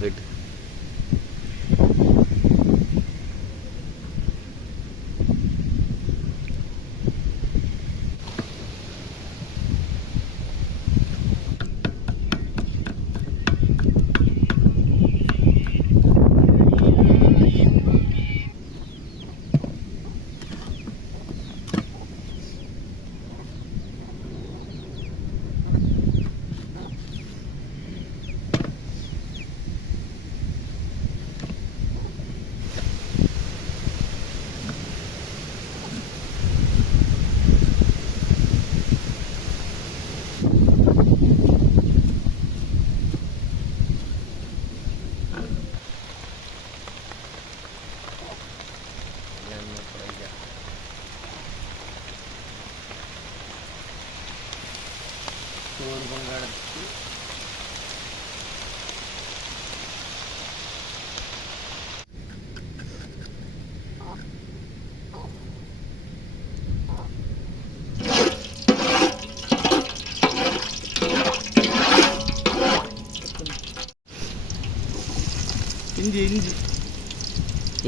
Good. ஒரு பங்காளத்துக்கு இஞ்சி இஞ்சி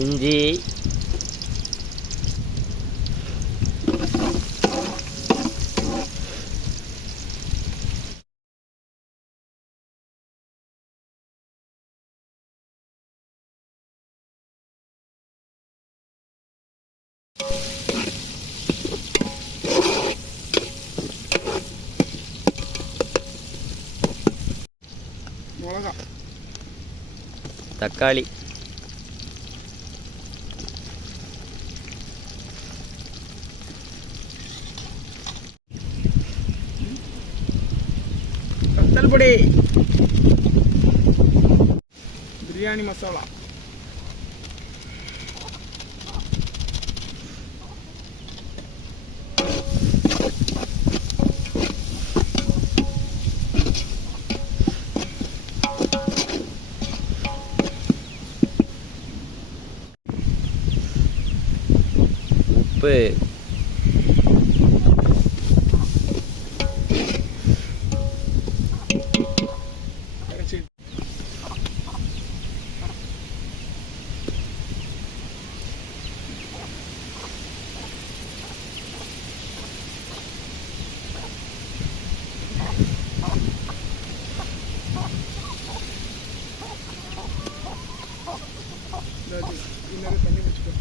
இஞ்சி மிளகா தக்காளி வத்தல் பொடி பிரியாணி மசாலா உப்பு தண்ணி வச்சுக்கோ.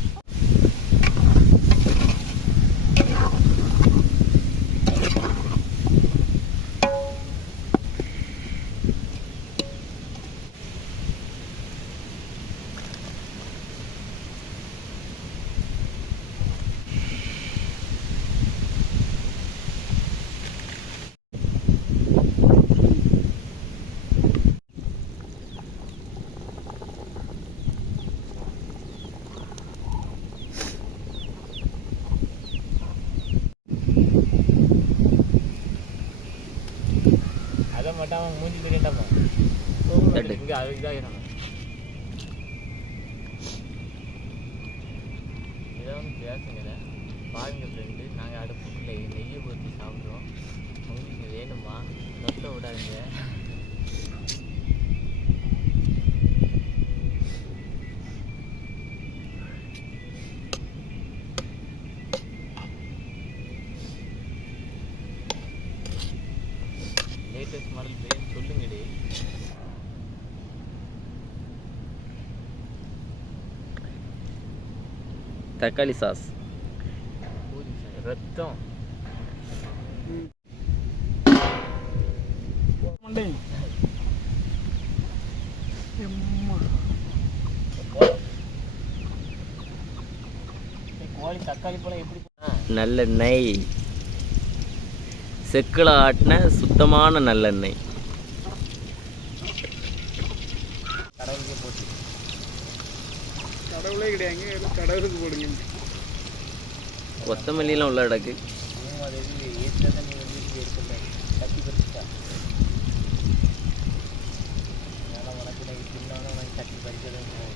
மட்டாம மூஞ்சி தெரியண்டாமா இங்கே அதுக்கு தான் இதை வந்து பேசுங்க பாருங்க ஃப்ரெண்டு. நாங்கள் அடுப்புக்குள்ளே நெய்யை ஊற்றி சாப்பிட்றோம். உங்களுக்கு வேணுமா? நொத்த விடாதுங்க. லேட்டஸ்ட் மாடல் பேர் சொல்லுங்கடி. தக்காளி சாஸ், ரத்தம், தக்காளி பழம் எப்படி நல்லெண்ணெய், செக்கில் ஆட்டின சுத்தமான நல்லெண்ணெய். கடவுளுக்கு போட்டு கடவுளே கிடையாது, கடவுளுக்கு போடுங்க. கொத்தமல்லியெலாம் உள்ள இடக்கு கட்டி பறிச்சதும்